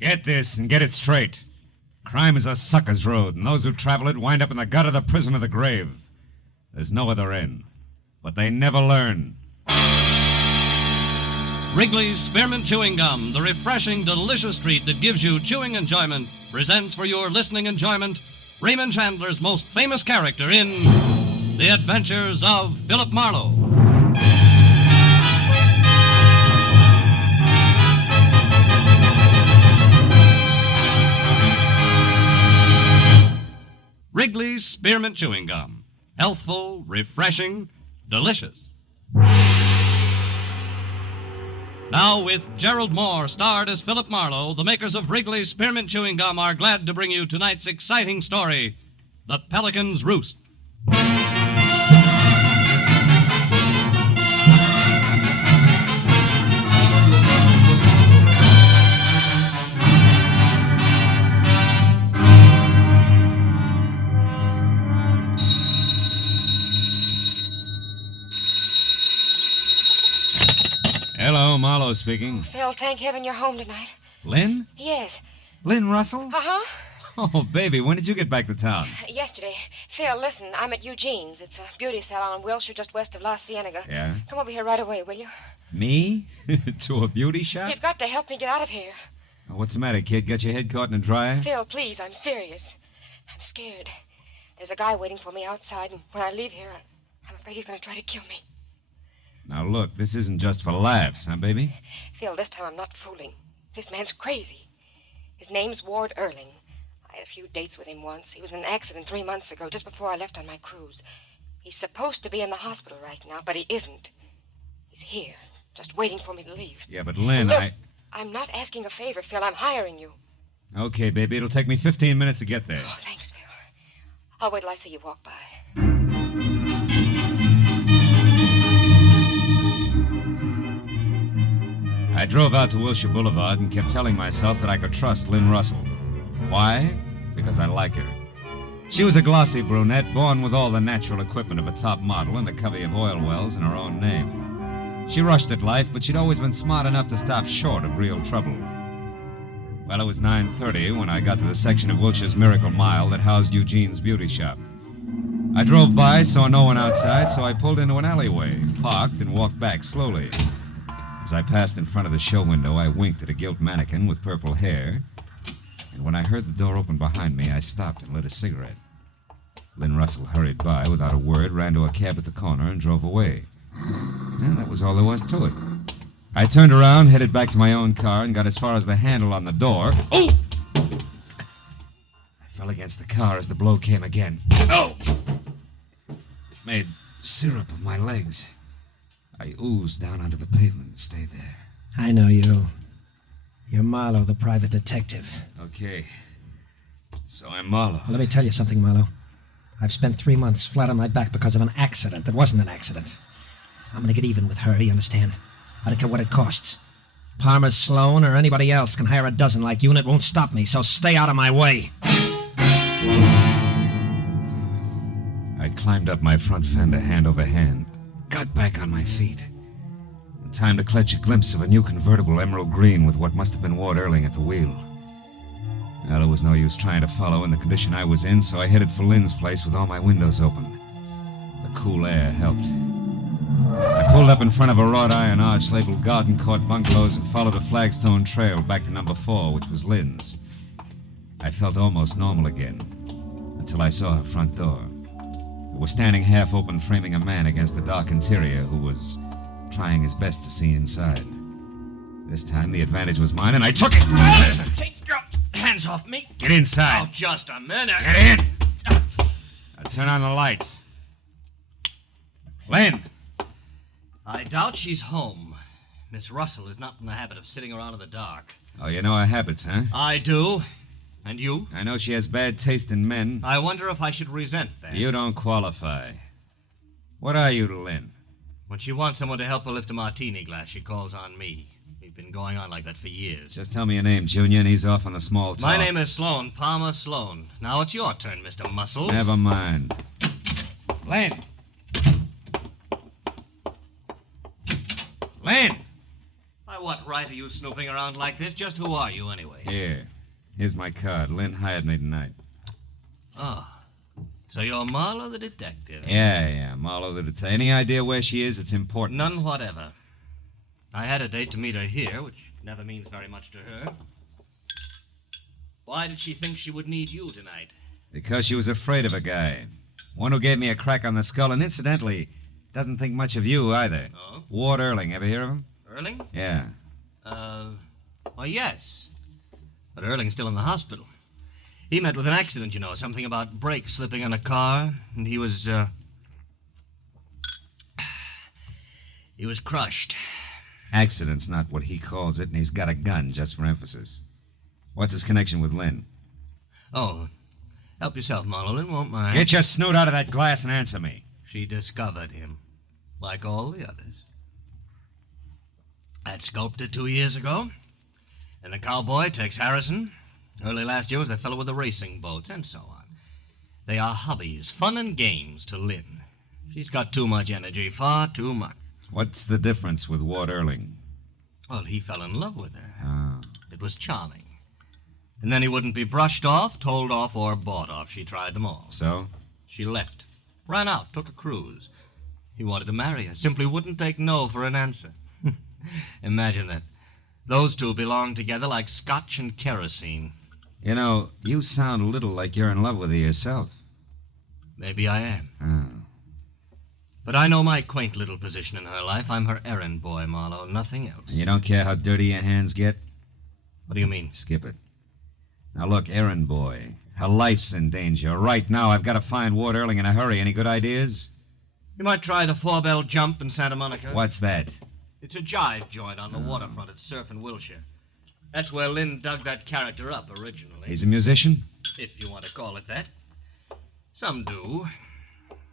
Get this and get it straight. Crime is a sucker's road, and those who travel it wind up in the gut of the prison of the grave. There's no other end, but they never learn. Wrigley's Spearmint Chewing Gum, the refreshing, delicious treat that gives you chewing enjoyment, presents for your listening enjoyment Raymond Chandler's most famous character in The Adventures of Philip Marlowe. Wrigley's Spearmint Chewing Gum. Healthful, refreshing, delicious. Now, with Gerald Mohr starred as Philip Marlowe, the makers of Wrigley's Spearmint Chewing Gum are glad to bring you tonight's exciting story, The Pelican's Roost. Hello, Marlowe speaking. Phil, thank heaven you're home tonight. Lynn? Yes. Lynn Russell? Uh-huh. Oh, baby, when did you get back to town? Yesterday. Phil, listen, I'm at Eugene's. It's a beauty salon in Wilshire just west of La Cienega. Yeah? Come over here right away, will you? Me? To a beauty shop? You've got to help me get out of here. Oh, what's the matter, kid? Got your head caught in a dryer? Phil, please, I'm serious. I'm scared. There's a guy waiting for me outside, and when I leave here, I'm afraid he's going to try to kill me. Now, look, this isn't just for laughs, huh, baby? Phil, this time I'm not fooling. This man's crazy. His name's Ward Erling. I had a few dates with him once. He was in an accident 3 months ago, just before I left on my cruise. He's supposed to be in the hospital right now, but he isn't. He's here, just waiting for me to leave. Yeah, but Lynn, Look, I'm not asking a favor, Phil. I'm hiring you. Okay, baby, it'll take me 15 minutes to get there. Oh, thanks, Phil. I'll wait till I see you walk by. I drove out to Wilshire Boulevard and kept telling myself that I could trust Lynn Russell. Why? Because I like her. She was a glossy brunette, born with all the natural equipment of a top model and a covey of oil wells in her own name. She rushed at life, but she'd always been smart enough to stop short of real trouble. Well, it was 9:30 when I got to the section of Wilshire's Miracle Mile that housed Eugene's beauty shop. I drove by, saw no one outside, so I pulled into an alleyway, parked, and walked back slowly. As I passed in front of the show window, I winked at a gilt mannequin with purple hair. And when I heard the door open behind me, I stopped and lit a cigarette. Lynn Russell hurried by without a word, ran to a cab at the corner, and drove away. And that was all there was to it. I turned around, headed back to my own car, and got as far as the handle on the door. Oh! I fell against the car as the blow came again. Oh! It made syrup of my legs. I oozed down onto the pavement and stayed there. I know you. You're Marlowe, the private detective. Okay. So I'm Marlowe. Well, let me tell you something, Marlowe. I've spent 3 months flat on my back because of an accident that wasn't an accident. I'm going to get even with her, you understand? I don't care what it costs. Palmer, Sloan, or anybody else can hire a dozen like you, and it won't stop me, so stay out of my way. I climbed up my front fender hand over hand, got back on my feet. In time to catch a glimpse of a new convertible emerald green with what must have been Ward Erling at the wheel. Well, there was no use trying to follow in the condition I was in, so I headed for Lynn's place with all my windows open. The cool air helped. I pulled up in front of a wrought iron arch labeled Garden Court Bungalows and followed a flagstone trail back to number 4, which was Lynn's. I felt almost normal again, until I saw her front door. It was standing half open, framing a man against the dark interior who was trying his best to see inside. This time the advantage was mine, and I took it! Take your hands off me. Get inside. Oh, just a minute. Get in! Now turn on the lights. Lynn! I doubt she's home. Miss Russell is not in the habit of sitting around in the dark. Oh, you know her habits, huh? I do. And you? I know she has bad taste in men. I wonder if I should resent that. You don't qualify. What are you to Lynn? When she wants someone to help her lift a martini glass, she calls on me. We've been going on like that for years. Just tell me your name, Junior, and he's off on the small talk. My name is Sloan, Palmer Sloan. Now it's your turn, Mr. Muscles. Never mind. Lynn! Lynn! Why, what right are you snooping around like this? Just who are you, anyway? Here. Here's my card. Lynne hired me tonight. Oh. So you're Marlowe the detective? Yeah. Marlowe the detective. Any idea where she is? It's important. None whatever. I had a date to meet her here, which never means very much to her. Why did she think she would need you tonight? Because she was afraid of a guy. One who gave me a crack on the skull, and incidentally, doesn't think much of you either. Oh? Ward Erling. Ever hear of him? Erling? Yeah. Why, yes. But Erling's still in the hospital. He met with an accident, you know, something about brakes slipping on a car, and he was crushed. Accident's not what he calls it, and he's got a gun, just for emphasis. What's his connection with Lynne? Oh, help yourself, Marlowe. Lynne won't mind. Get your snoot out of that glass and answer me. She discovered him, like all the others. That sculptor 2 years ago, and the cowboy, Tex Harrison. Early last year was the fellow with the racing boats, and so on. They are hobbies, fun and games to Lynne. She's got too much energy, far too much. What's the difference with Ward Erling? Well, he fell in love with her. Oh. It was charming. And then he wouldn't be brushed off, told off, or bought off. She tried them all. So? She left. Ran out, took a cruise. He wanted to marry her, simply wouldn't take no for an answer. Imagine that. Those two belong together like scotch and kerosene. You know, you sound a little like you're in love with her yourself. Maybe I am. Oh. But I know my quaint little position in her life. I'm her errand boy, Marlowe, nothing else. And you don't care how dirty your hands get? What do you mean? Skip it. Now look, errand boy, her life's in danger. Right now, I've got to find Ward Erling in a hurry. Any good ideas? You might try the 4-bell jump in Santa Monica. What's that? It's a jive joint on the waterfront at Surf and Wilshire. That's where Lynne dug that character up originally. He's a musician? If you want to call it that. Some do.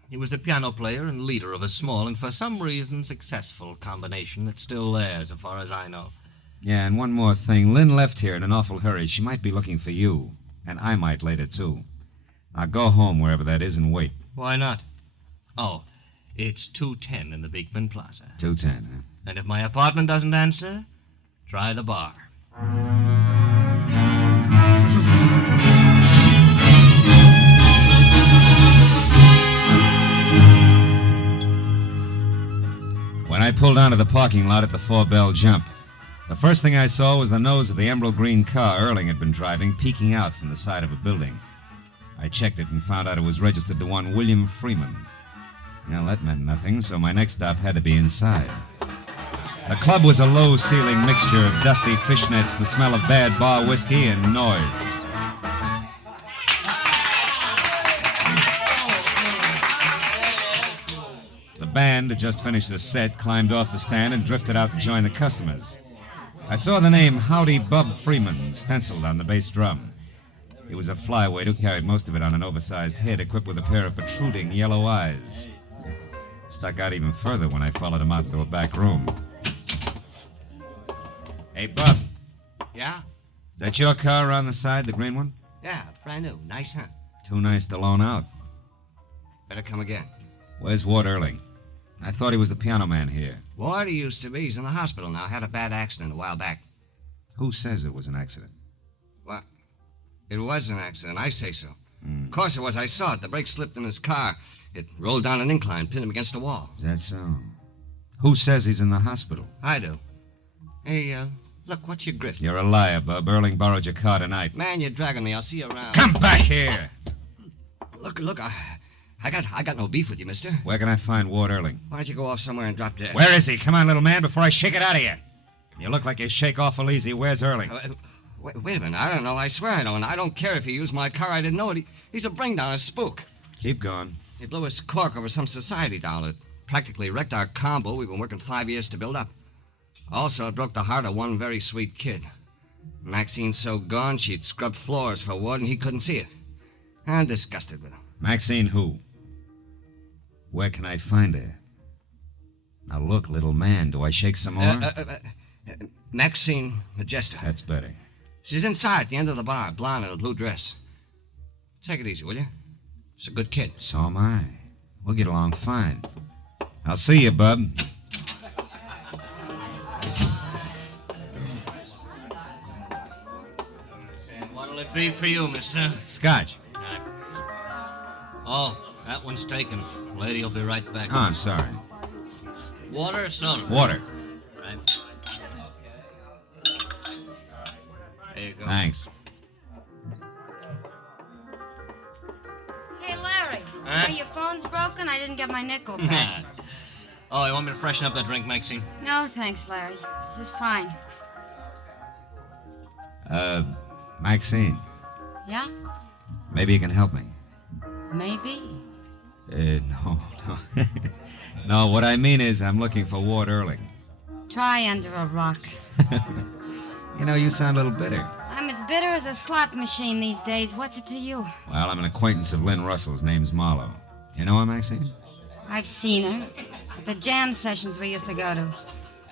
He was the piano player and leader of a small and for some reason successful combination that's still there, so far as I know. Yeah, and one more thing. Lynne left here in an awful hurry. She might be looking for you. And I might later, too. Now go home, wherever that is, and wait. Why not? Oh, it's 210 in the Beekman Plaza. 210, huh? And if my apartment doesn't answer, try the bar. When I pulled onto the parking lot at the 4-bell jump, the first thing I saw was the nose of the emerald green car Erling had been driving, peeking out from the side of a building. I checked it and found out it was registered to one William Freeman. Well, that meant nothing, so my next stop had to be inside. The club was a low-ceiling mixture of dusty fishnets, the smell of bad bar whiskey, and noise. The band had just finished a set, climbed off the stand, and drifted out to join the customers. I saw the name Howdy Bub Freeman stenciled on the bass drum. He was a flyweight who carried most of it on an oversized head equipped with a pair of protruding yellow eyes. Stuck out even further when I followed him out into a back room. Hey, Bub. Yeah? Is that your car on the side, the green one? Yeah, brand new. Nice, huh? Too nice to loan out. Better come again. Where's Ward Erling? I thought he was the piano man here. Ward, he used to be. He's in the hospital now. Had a bad accident a while back. Who says it was an accident? What? It was an accident. I say so. Of course it was. I saw it. The brake slipped in his car. It rolled down an incline, pinned him against a wall. Is that so? Who says he's in the hospital? I do. Hey, look, what's your grift? You're a liar, Bub. Erling borrowed your car tonight. Man, you're dragging me. I'll see you around. Come back here! Look, I got no beef with you, mister. Where can I find Ward Erling? Why don't you go off somewhere and drop dead? Where is he? Come on, little man, before I shake it out of you. You look like you shake awful easy. Where's Erling? Wait a minute. I don't know. I swear I don't. I don't care if he used my car. I didn't know it. He's a bring-down, a spook. Keep going. He blew his cork over some society doll. It practically wrecked our combo we've been working 5 years to build up. Also, it broke the heart of one very sweet kid. Maxine's so gone, she'd scrubbed floors for Ward, and he couldn't see it. I'm disgusted with him. Maxine who? Where can I find her? Now look, little man, do I shake some more? Maxine Majesta. That's better. She's inside at the end of the bar, blonde in a blue dress. Take it easy, will you? She's a good kid. So am I. We'll get along fine. I'll see you, Bub. And what'll it be for you, mister? Scotch. Oh, that one's taken. Lady will be right back. Oh, I'm sorry. Water or soda? Water. Right. There you go. Thanks. Hey, Larry. Huh? Your phone's broken? I didn't get my nickel back. Oh, you want me to freshen up that drink, Maxine? No, thanks, Larry. This is fine. Maxine, Yeah? maybe you can help me. Maybe. No. No, what I mean is I'm looking for Ward Earling. Try under a rock. You know, you sound a little bitter. I'm as bitter as a slot machine these days. What's it to you? Well, I'm an acquaintance of Lynne Russell's. Name's Marlowe. You know her, Maxine? I've seen her at the jam sessions we used to go to.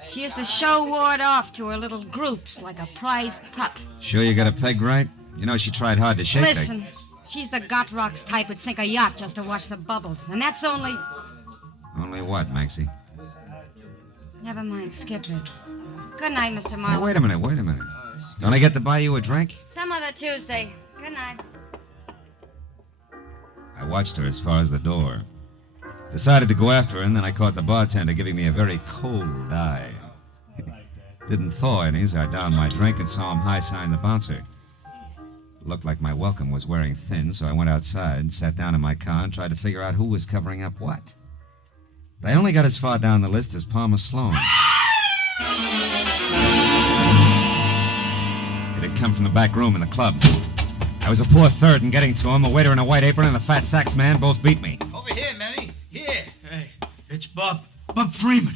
She used to show Ward off to her little groups like a prize pup. Sure you got it pegged right? You know, she tried hard to shake that. Listen, she's the gut rocks type who'd sink a yacht just to watch the bubbles. And that's only... Only what, Maxie? Never mind, skip it. Good night, Mr. Hey, Marlowe. wait a minute. Don't I get to buy you a drink? Some other Tuesday. Good night. I watched her as far as the door. Decided to go after her, and then I caught the bartender giving me a very cold eye. Didn't thaw any, so I downed my drink and saw him high-sign the bouncer. Looked like my welcome was wearing thin, so I went outside, sat down in my car, and tried to figure out who was covering up what. But I only got as far down the list as Palmer Sloan. It had come from the back room in the club. I was a poor third in getting to him. A waiter in a white apron and a fat sax man both beat me. Over here, Manny. Here. Hey, it's Bob Freeman.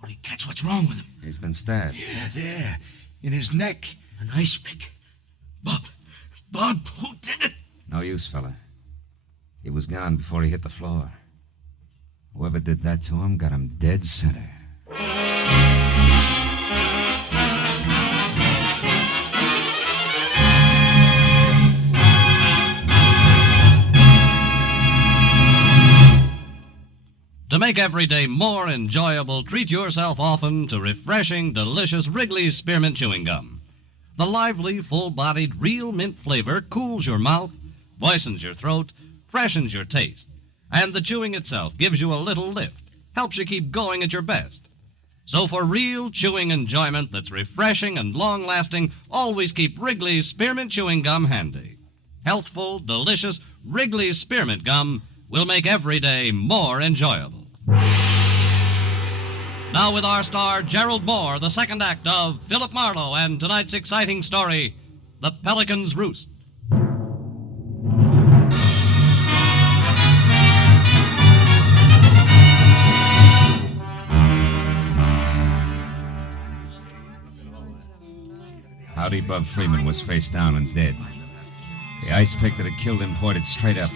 Holy cats, what's wrong with him? He's been stabbed. Yeah, there. In his neck. An ice pick. Bob, who did it? No use, fella. He was gone before he hit the floor. Whoever did that to him got him dead center. To make every day more enjoyable, treat yourself often to refreshing, delicious Wrigley's Spearmint Chewing Gum. The lively, full-bodied, real mint flavor cools your mouth, moistens your throat, freshens your taste. And the chewing itself gives you a little lift, helps you keep going at your best. So for real chewing enjoyment that's refreshing and long-lasting, always keep Wrigley's Spearmint Chewing Gum handy. Healthful, delicious Wrigley's Spearmint Gum will make every day more enjoyable. Now with our star, Gerald Mohr, the second act of Philip Marlowe and tonight's exciting story, The Pelican's Roost. Howdy Bub Freeman was face down and dead. The ice pick that had killed him pointed straight up,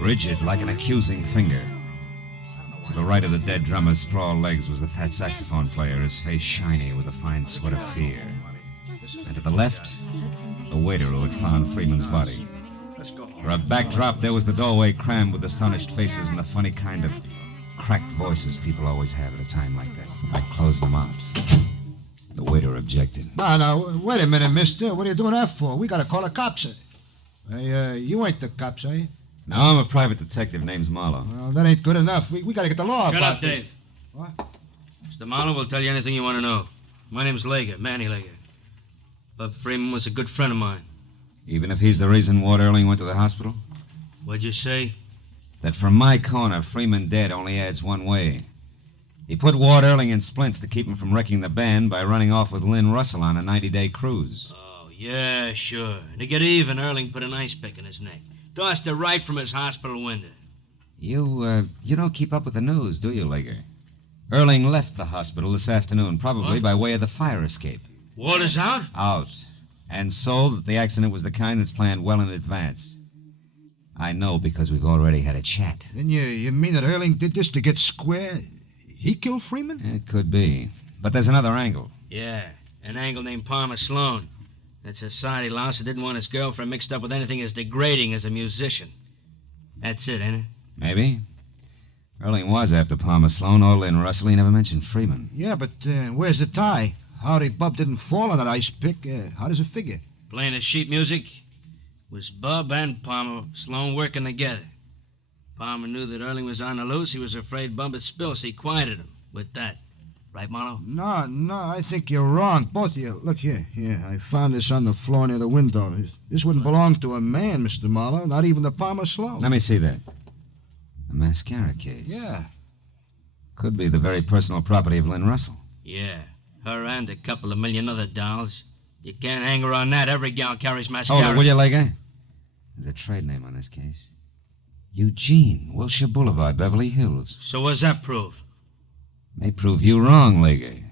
rigid like an accusing finger. To the right of the dead drummer's sprawled legs was the fat saxophone player, his face shiny with a fine sweat of fear. And to the left, the waiter who had found Freeman's body. For a backdrop, there was the doorway crammed with astonished faces and the funny kind of cracked voices people always have at a time like that. I closed them out. The waiter objected. No, wait a minute, mister. What are you doing that for? We gotta call the cops. Hey, you ain't the cops, are you? No, I'm a private detective. Name's Marlowe. Well, that ain't good enough. We gotta get the law Shut about up, this. Dave. What? Mr. Marlowe will tell you anything you want to know. My name's Lager, Manny Lager. Bob Freeman was a good friend of mine. Even if he's the reason Ward Earling went to the hospital? What'd you say? That from my corner, Freeman dead only adds one way. He put Ward Earling in splints to keep him from wrecking the band by running off with Lynne Russell on a 90-day cruise. Oh, yeah, sure. To get even, Earling put an ice pick in his neck. Tossed it right from his hospital window. You don't keep up with the news, do you, Lager? Earling left the hospital this afternoon, probably What? by way of the fire escape. Water's out? Out. And so that the accident was the kind that's planned well in advance. I know because we've already had a chat. Then you mean that Earling did this to get square? He killed Freeman? It could be. But there's another angle. Yeah, an angle named Palmer Sloan. That society louse who didn't want his girlfriend mixed up with anything as degrading as a musician. That's it, ain't it? Maybe. Earling was after Palmer Sloan or Lynne Russell. He never mentioned Freeman. Yeah, but where's the tie? Howdy Bub didn't fall on that ice pick. How does it figure? playing the sheet music, was Bub and Palmer Sloan working together. Palmer knew that Erling was on the loose. He was afraid Bub would spill, so he quieted him with that. Right, Marlowe? No, I think you're wrong, both of you. Look here. I found this on the floor near the window. This wouldn't belong to a man, Mr. Marlowe, not even the Palmer Sloan. Let me see that. A mascara case. Yeah. Could be the very personal property of Lynne Russell. Yeah, her and a couple of million other dolls. You can't hang her on that. Every gal carries mascara. Hold it, will you, Lega? There's a trade name on this case. Eugene, Wilshire Boulevard, Beverly Hills. So what's that prove? May prove you wrong, Lega.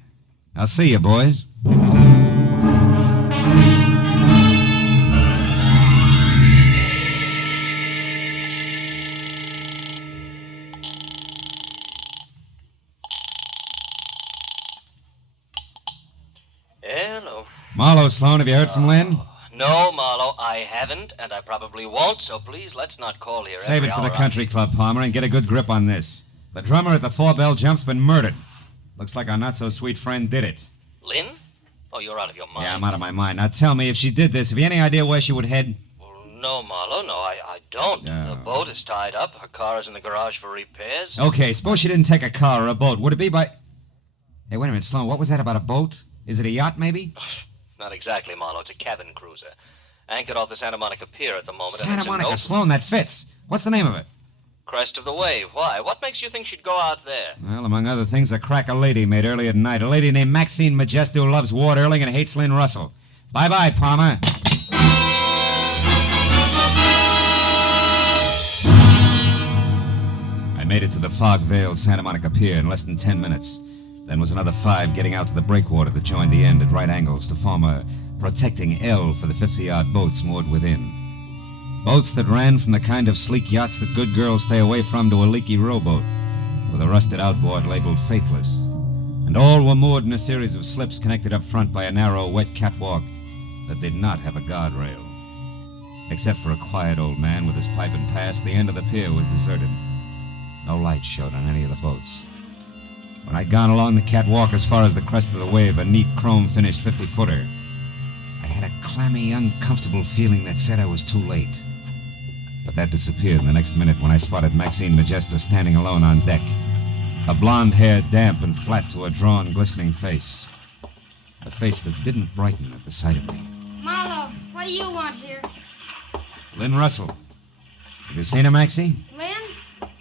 I'll see you, boys. Hello. Marlowe, Sloan, have you heard from Lynne? No, Marlowe, I haven't, and I probably won't, so please let's not call here Save every it for the hour. country club, Palmer, and get a good grip on this. The drummer at the Four Bell Jump's been murdered. Looks like our not-so-sweet friend did it. Lynne? Oh, you're out of your mind. Yeah, I'm out of my mind. Now tell me, if she did this, have you any idea where she would head? Well, no, Marlowe, no, I don't. The boat is tied up. Her car is in the garage for repairs. Okay, suppose she didn't take a car or a boat. Would it be by... Hey, wait a minute, Sloan, what was that about a boat? Is it a yacht, maybe? Not exactly, Marlowe. It's a cabin cruiser. Anchored off the Santa Monica Pier at the moment. and Santa it's Monica, an Sloan, that fits. What's the name of it? Crest of the Wave. Why? What makes you think she'd go out there? Well, among other things, a crack a lady made early at night. A lady named Maxine Majesto who loves Ward Erling and hates Lynne Russell. Bye-bye, Palmer. I made it to the fog-veiled Santa Monica Pier in less than 10 minutes. Then was another 5 getting out to the breakwater that joined the end at right angles to form a protecting L for the 50-yard boats moored within. Boats that ran from the kind of sleek yachts that good girls stay away from to a leaky rowboat with a rusted outboard labeled Faithless. And all were moored in a series of slips connected up front by a narrow, wet catwalk that did not have a guardrail. Except for a quiet old man with his pipe and pass, the end of the pier was deserted. No light showed on any of the boats. When I'd gone along the catwalk as far as the crest of the wave, a neat chrome-finished 50-footer, I had a clammy, uncomfortable feeling that said I was too late. But that disappeared in the next minute when I spotted Maxine Majesta standing alone on deck. Her blonde hair damp and flat to her drawn, glistening face. A face that didn't brighten at the sight of me. Marlowe, what do you want here? Lynne Russell. Have you seen her, Maxie? Lynn?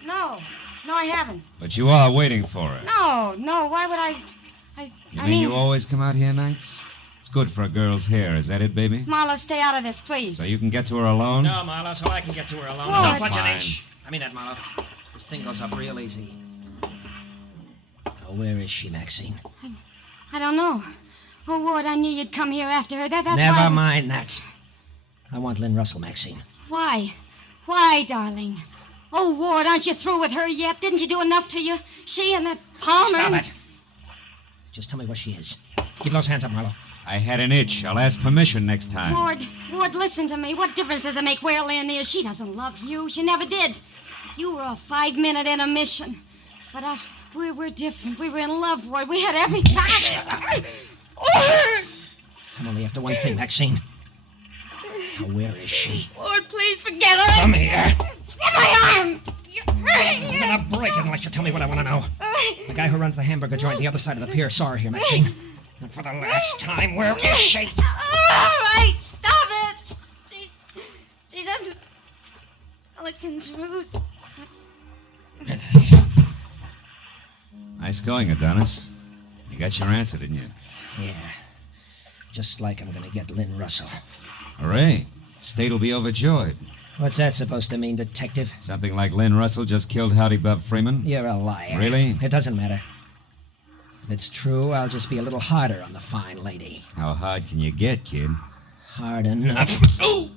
No, I haven't. But you are waiting for her. No, why would I... You mean you always come out here nights? It's good for a girl's hair, is that it, baby? Marlowe, stay out of this, please. So you can get to her alone? No, Marlowe, so I can get to her alone. What? Don't budge an Fine. inch. I mean that, Marlowe. This thing goes off real easy. Now, where is she, Maxine? I don't know. Oh, Ward, I knew you'd come here after her. That's Never why... mind that. I want Lynne Russell, Maxine. Why? Why, darling? Oh, Ward, aren't you through with her yet? Didn't you do enough to you? She and that Palmer... Stop it. Just tell me where she is. Keep those hands up, Marlowe. I had an itch. I'll ask permission next time. Ward, listen to me. What difference does it make where Lynn is? She doesn't love you. She never did. You were a 5-minute intermission. But us, we're different. We were in love, Ward. We had everything. I'm only after one thing, Maxine. Now, where is she? Ward, please forget her. Come here. Get my arm. I'm gonna break it unless you tell me what I want to know. The guy who runs the hamburger joint the other side of the pier saw her here, Maxine. And for the last time, where is she? All right, stop it. She's at the Pelican's Roost. Nice going, Adonis. You got your answer, didn't you? Yeah. Just like I'm gonna get Lynne Russell. Hooray. State'll be overjoyed. What's that supposed to mean, detective? Something like Lynne Russell just killed Howdy Bub Freeman? You're a liar. Really? It doesn't matter. If it's true, I'll just be a little harder on the fine lady. How hard can you get, kid? Hard enough. Oh!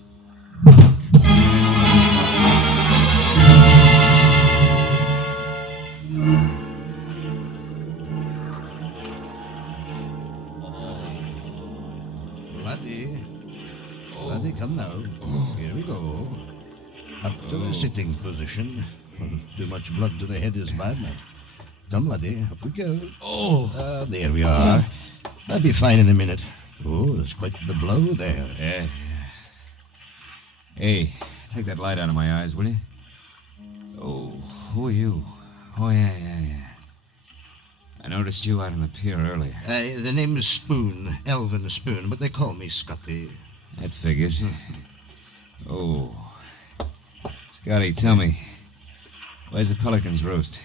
Laddie, come now. Here we go. Up to the sitting position. Too much blood to the head is bad now. Come, laddie, up we go. There we are. I'll be fine in a minute. Oh, that's quite the blow there. Hey, take that light out of my eyes, will you? Oh, who are you? Oh, yeah. I noticed you out on the pier earlier. The name is Spoon, Elvin Spoon, but they call me Scotty. That figures. Oh. Scotty, tell me, where's the Pelican's Roost?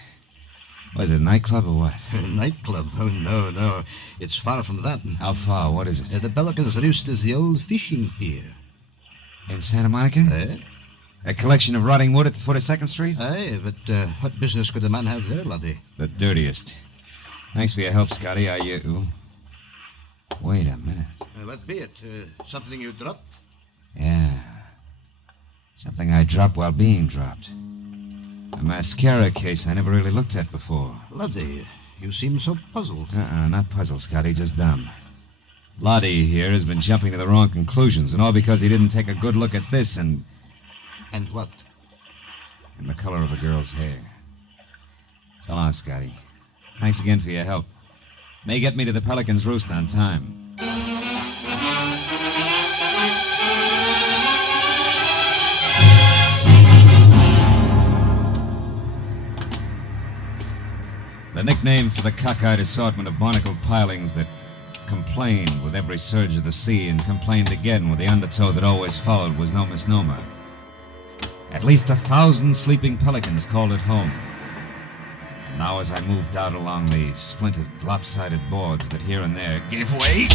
Was it a nightclub or what? Nightclub? Oh, no. It's far from that. How far? What is it? The Pelican's Roost is the old fishing pier. In Santa Monica? A collection of rotting wood at the foot of 2nd Street? Aye, but what business could a man have there, laddie? The dirtiest. Thanks for your help, Scotty. Wait a minute. What be it? Something you dropped? Yeah. Something I dropped while being dropped. A mascara case I never really looked at before. Laddie, you seem so puzzled. Not puzzled, Scotty, just dumb. Lottie here has been jumping to the wrong conclusions, and all because he didn't take a good look at this and... And what? And the color of a girl's hair. So long, Scotty. Thanks again for your help. May get me to the Pelican's Roost on time. The nickname for the cockeyed assortment of barnacled pilings that complained with every surge of the sea and complained again with the undertow that always followed was no misnomer. At least 1,000 sleeping pelicans called it home. And now as I moved out along the splintered, lopsided boards that here and there gave way,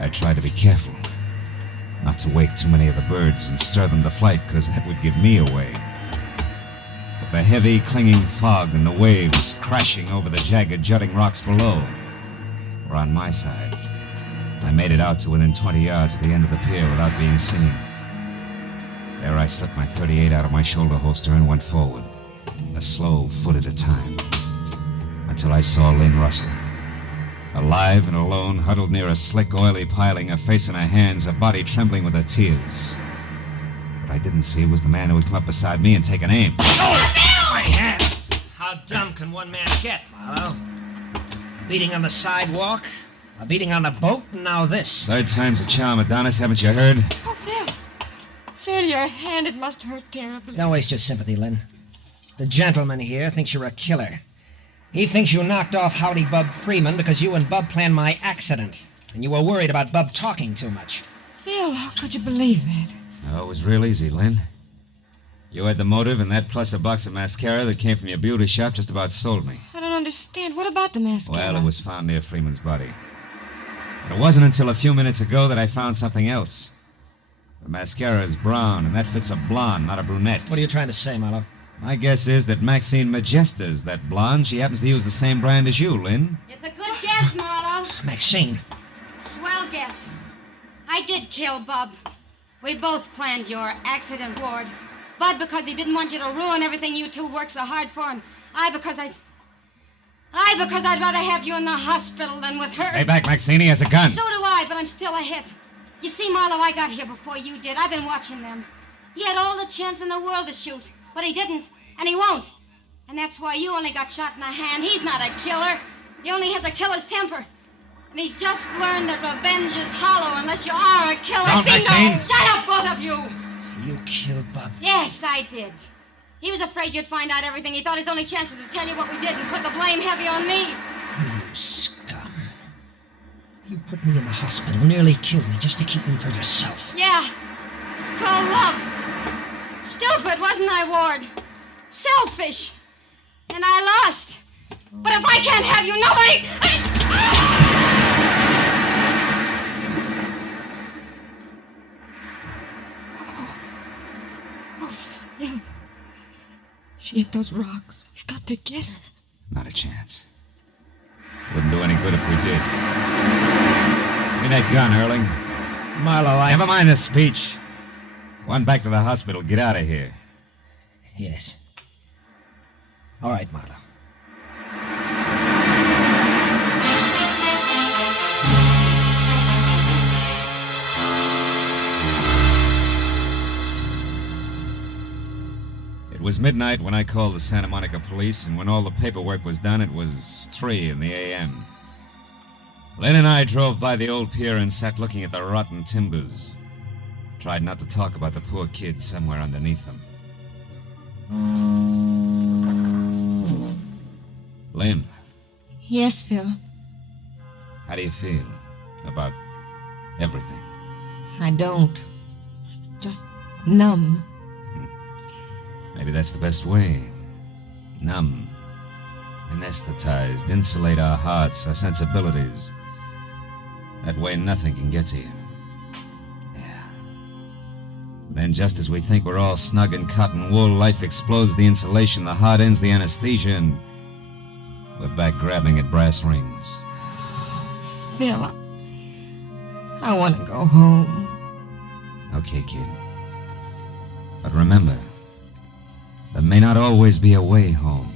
I tried to be careful, not to wake too many of the birds and stir them to flight, because that would give me away. But the heavy, clinging fog and the waves crashing over the jagged, jutting rocks below were on my side. I made it out to within 20 yards of the end of the pier without being seen. There I slipped my .38 out of my shoulder holster and went forward, a slow foot at a time, until I saw Lynne Russell. Alive and alone, huddled near a slick, oily piling, a face in her hands, a body trembling with her tears. What I didn't see was the man who had come up beside me and taken aim. Oh! My hand! How dumb can one man get, Marlowe? A beating on the sidewalk, a beating on the boat, and now this. 3rd time's a charm, Adonis, haven't you heard? Oh, Phil. Phil, your hand, it must hurt terribly. Don't waste your sympathy, Lynne. The gentleman here thinks you're a killer. He thinks you knocked off Howdy Bub Freeman because you and Bub planned my accident, and you were worried about Bub talking too much. Phil, how could you believe that? Oh, it was real easy, Lynne. You had the motive, and that plus a box of mascara that came from your beauty shop just about sold me. I don't understand. What about the mascara? Well, it was found near Freeman's body. But it wasn't until a few minutes ago that I found something else. The mascara is brown, and that fits a blonde, not a brunette. What are you trying to say, Marlowe? My guess is that Maxine Majesta's that blonde. She happens to use the same brand as you, Lynne. It's a good guess, Marlowe. Maxine. Swell guess. I did kill Bub. We both planned your accident, Ward. Bud because he didn't want you to ruin everything you two worked so hard for, and I because I'd rather have you in the hospital than with her. Stay back, Maxine. He has a gun. So do I, but I'm still a hit. You see, Marlowe, I got here before you did. I've been watching them. He had all the chance in the world to shoot, but he didn't, and he won't. And that's why you only got shot in the hand. He's not a killer. You only had the killer's temper. And he's just learned that revenge is hollow unless you are a killer. Don't, Maxine. Shut up, both of you. You killed Bub. Yes, I did. He was afraid you'd find out everything. He thought his only chance was to tell you what we did and put the blame heavy on me. You scum. You put me in the hospital, nearly killed me just to keep me for yourself. Yeah, it's called love. Stupid, wasn't I, Ward? Selfish. And I lost. But if I can't have you, nobody... Phil, she hit those rocks. We've got to get her. Not a chance. Wouldn't do any good if we did. Give me that gun, Erling. Marlowe, Never mind the speech. One back to the hospital. Get out of here. Yes. All right, Marlowe. It was midnight when I called the Santa Monica police, and when all the paperwork was done, it was 3 in the a.m. Lynne and I drove by the old pier and sat looking at the rotten timbers. Tried not to talk about the poor kids somewhere underneath them. Lynne, Yes, Phil. how do you feel about everything? I don't. Just numb. Maybe that's the best way. Numb, anesthetized, insulate our hearts, our sensibilities. That way nothing can get to you. Yeah. Then just as we think we're all snug in cotton wool, life explodes the insulation, the heart ends the anesthesia, and we're back grabbing at brass rings. Phil, I want to go home. Okay, kid. But remember, there may not always be a way home.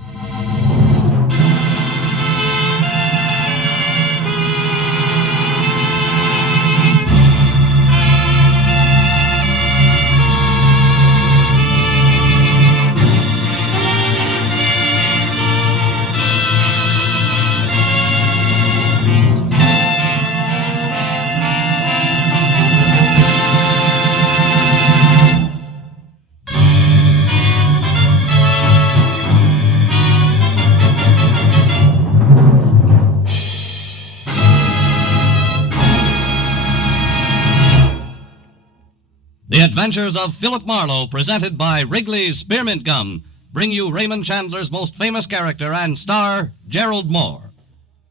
The Adventures of Philip Marlowe, presented by Wrigley's Spearmint Gum, bring you Raymond Chandler's most famous character and star, Gerald Mohr.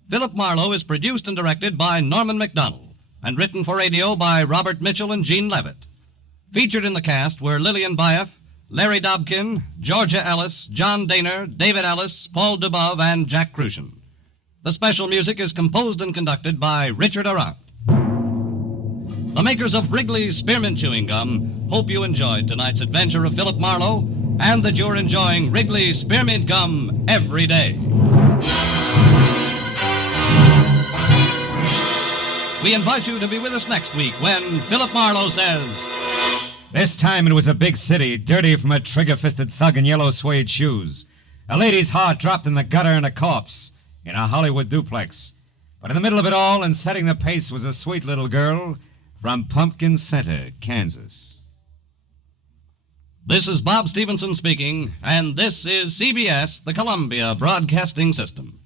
Philip Marlowe is produced and directed by Norman MacDonald and written for radio by Robert Mitchell and Gene Levitt. Featured in the cast were Lillian Buyeff, Larry Dobkin, Georgia Ellis, John Daner, David Ellis, Paul Dubov, and Jack Crucian. The special music is composed and conducted by Richard Arant. The makers of Wrigley's Spearmint Chewing Gum hope you enjoyed tonight's adventure of Philip Marlowe and that you're enjoying Wrigley's Spearmint Gum every day. We invite you to be with us next week when Philip Marlowe says... This time it was a big city, dirty from a trigger-fisted thug in yellow suede shoes. A lady's heart dropped in the gutter and a corpse in a Hollywood duplex. But in the middle of it all and setting the pace was a sweet little girl from Pumpkin Center, Kansas. This is Bob Stevenson speaking, and this is CBS, the Columbia Broadcasting System.